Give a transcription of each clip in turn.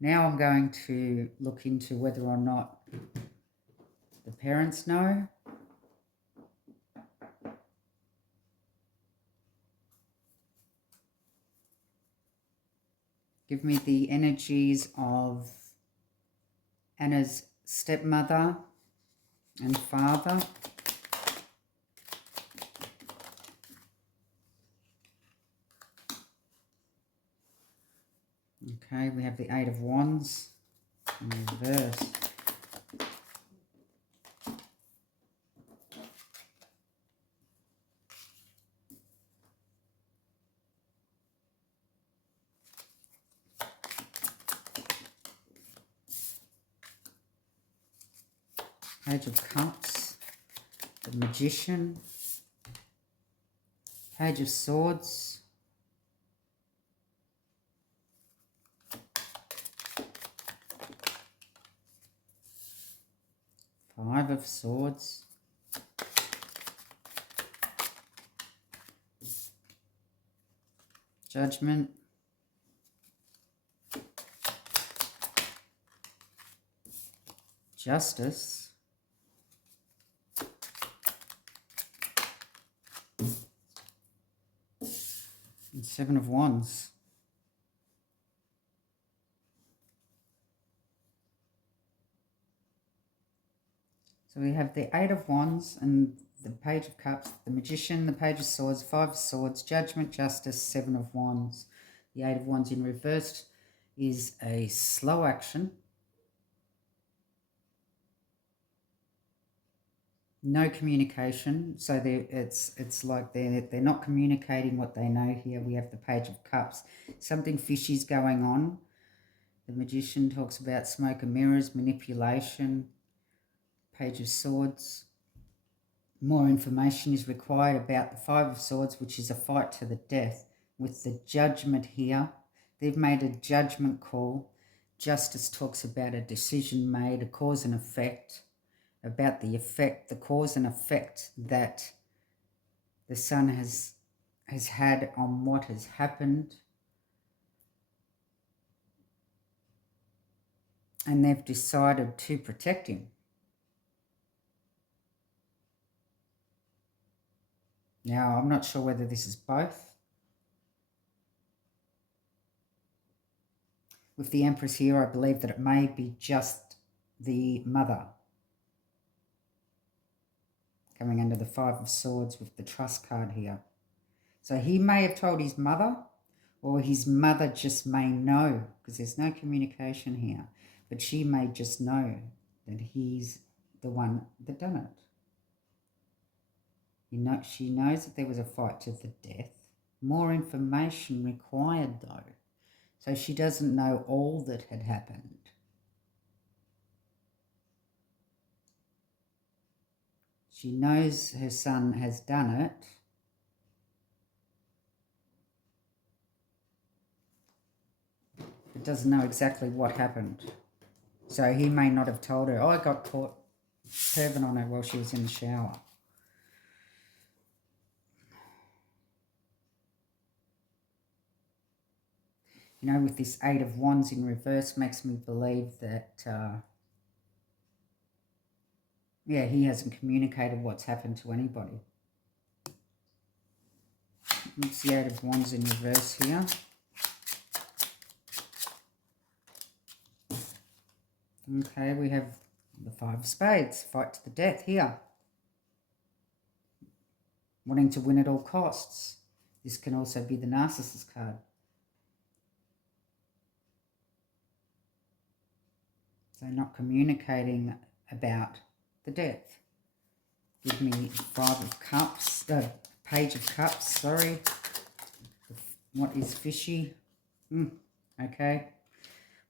Now I'm going to look into whether or not the parents know. Give me the energies of Anna's stepmother and father. Okay, we have the Eight of Wands in reverse. Page of Cups, the Magician, Page of Swords, Five of Swords, Judgment, Justice, and Seven of Wands. So we have the Eight of Wands and the Page of Cups, the Magician, the Page of Swords, Five of Swords, Judgment, Justice, Seven of Wands. The Eight of Wands in reverse is a slow action. No communication, so it's like they're not communicating what they know here. We have the Page of Cups. Something fishy's going on. The Magician talks about smoke and mirrors, manipulation. Page of Swords. More information is required about the Five of Swords, which is a fight to the death. With the Judgment here, they've made a judgment call. Justice talks about a decision made, a cause and effect, about the effect, the cause and effect that the Sun has had on what has happened. And they've decided to protect him. Now, I'm not sure whether this is both. With the Empress here, I believe that it may be just the mother. Coming under the Five of Swords with the Trust card here. So he may have told his mother, or his mother just may know, because there's no communication here. But she may just know that he's the one that done it. She knows that there was a fight to the death. More information required though. So she doesn't know all that had happened. She knows her son has done it. But doesn't know exactly what happened. So he may not have told her, oh, I got caught turban on her while she was in the shower. You know, with this Eight of Wands in reverse makes me believe that, yeah, he hasn't communicated what's happened to anybody. It's the Eight of Wands in reverse here. Okay, we have the Five of Spades, fight to the death here. Wanting to win at all costs. This can also be the Narcissist card. So not communicating about the death. Give me Five of Cups, Page of Cups, sorry. What is fishy? Okay.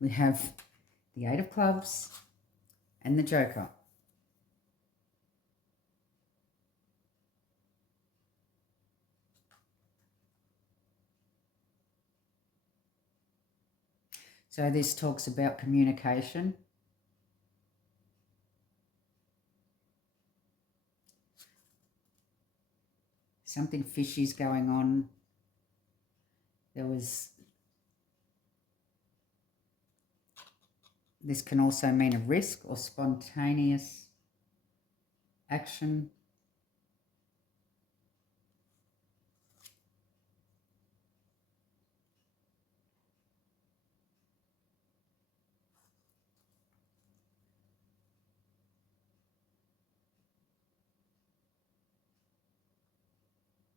We have the Eight of Clubs and the Joker. So this talks about communication. Something fishy's going on. There was This can also mean a risk or spontaneous action.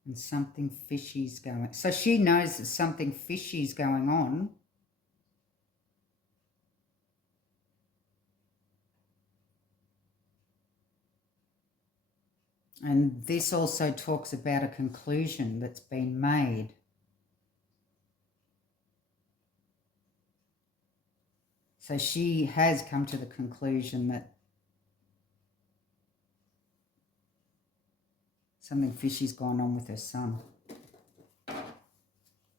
And something fishy's going. So she knows that something fishy's going on. And this also talks about a conclusion that's been made. So she has come to the conclusion that something fishy's gone on with her son.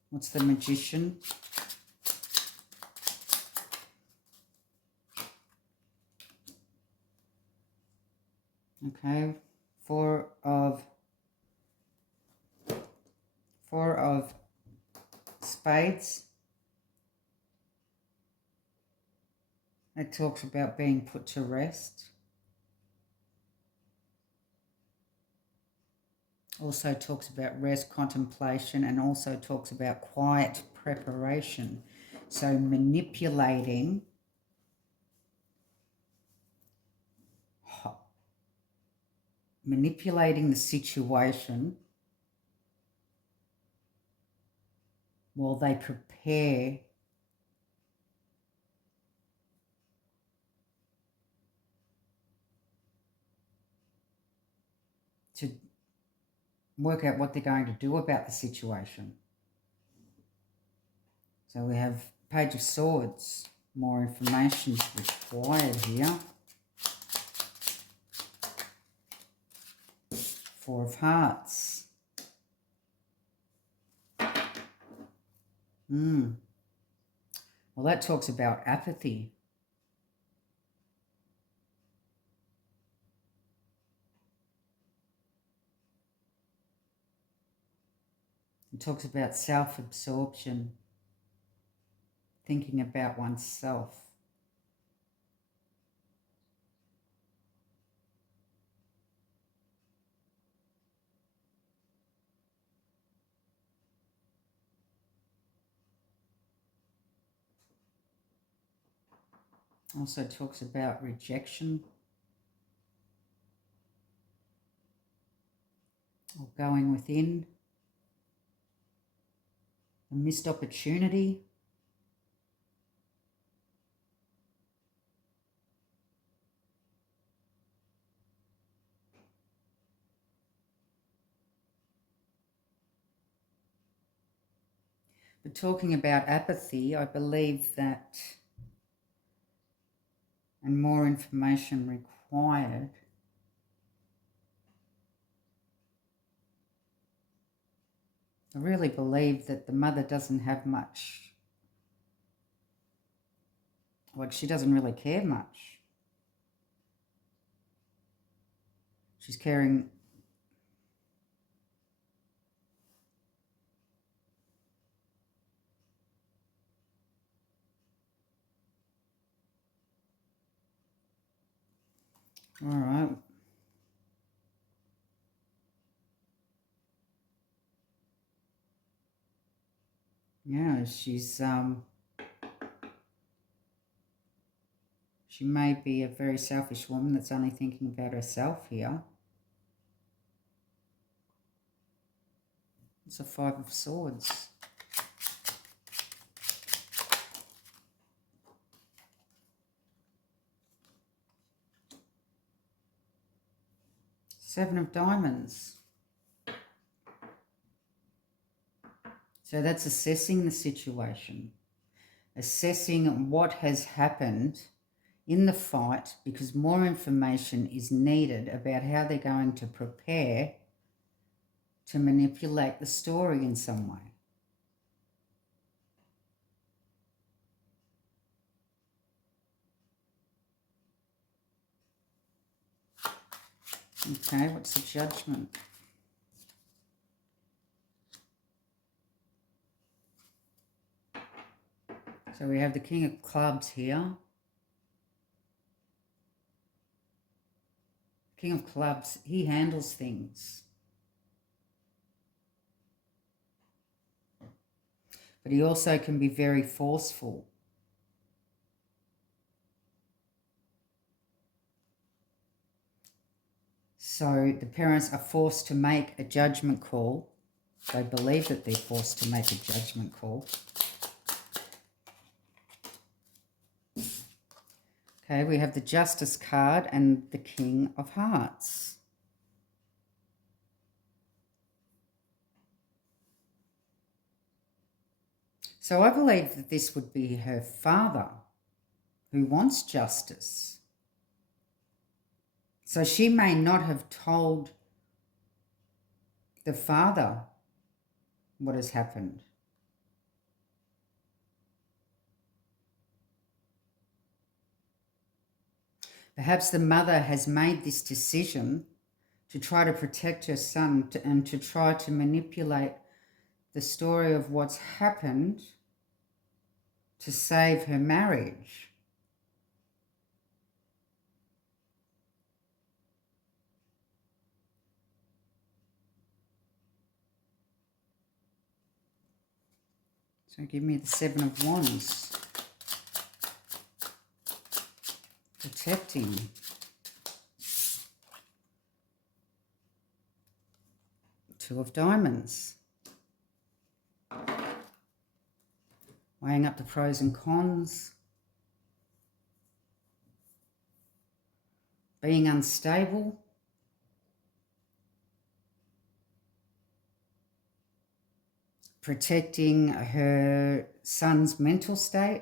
What's the Magician? Okay, four of spades. It talks about being put to rest. Also talks about rest, contemplation, and also talks about quiet preparation. So manipulating the situation while they prepare to work out what they're going to do about the situation. So we have Page of Swords. More information is required here. Four of Hearts. Well, that talks about apathy. It talks about self-absorption, thinking about oneself. Also talks about rejection or going within, a missed opportunity. But talking about apathy, I believe that, and more information required, I really believe that the mother doesn't have much, like she doesn't really care much. She's caring. All right. Yeah, she's she may be a very selfish woman that's only thinking about herself here. It's a Five of Swords. Seven of Diamonds. So that's assessing the situation, assessing what has happened in the fight, because more information is needed about how they're going to prepare to manipulate the story in some way. Okay, what's the Judgment? So we have the King of Clubs here. King of Clubs, he handles things. But he also can be very forceful. So the parents are forced to make a judgment call. They believe that they're forced to make a judgment call. Okay, we have the Justice card and the King of Hearts. So I believe that this would be her father who wants justice. So she may not have told the father what has happened. Perhaps the mother has made this decision to try to protect her son and to try to manipulate the story of what's happened to save her marriage. So give me the Seven of Wands. Protecting. Two of Diamonds. Weighing up the pros and cons. Being unstable. Protecting her son's mental state.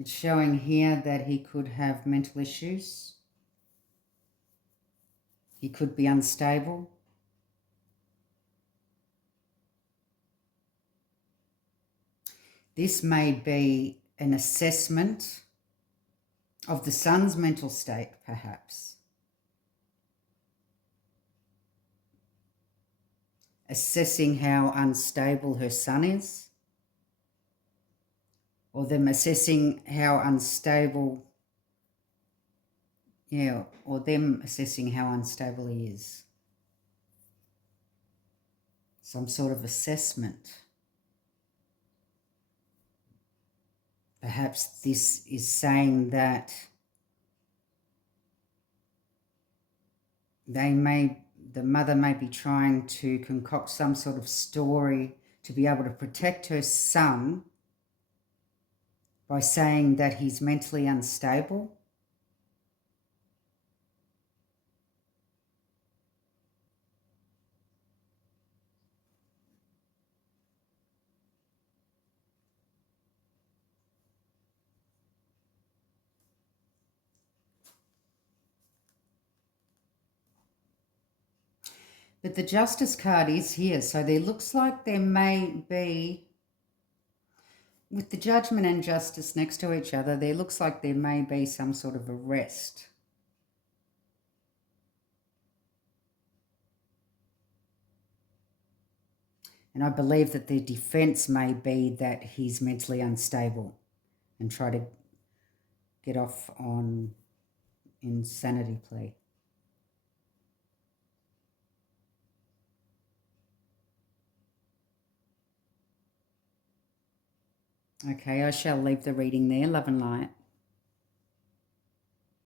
It's showing here that he could have mental issues. He could be unstable. This may be an assessment of the son's mental state, perhaps. Assessing how unstable her son is, or them assessing how unstable, or them assessing how unstable he is. Some sort of assessment. Perhaps this is saying that the mother may be trying to concoct some sort of story to be able to protect her son by saying that he's mentally unstable. But the Justice card is here, so there looks like there may be, with the Judgment and Justice next to each other, there looks like there may be some sort of arrest. And I believe that the defense may be that he's mentally unstable and try to get off on insanity plea. Okay, I shall leave the reading there. Love and light.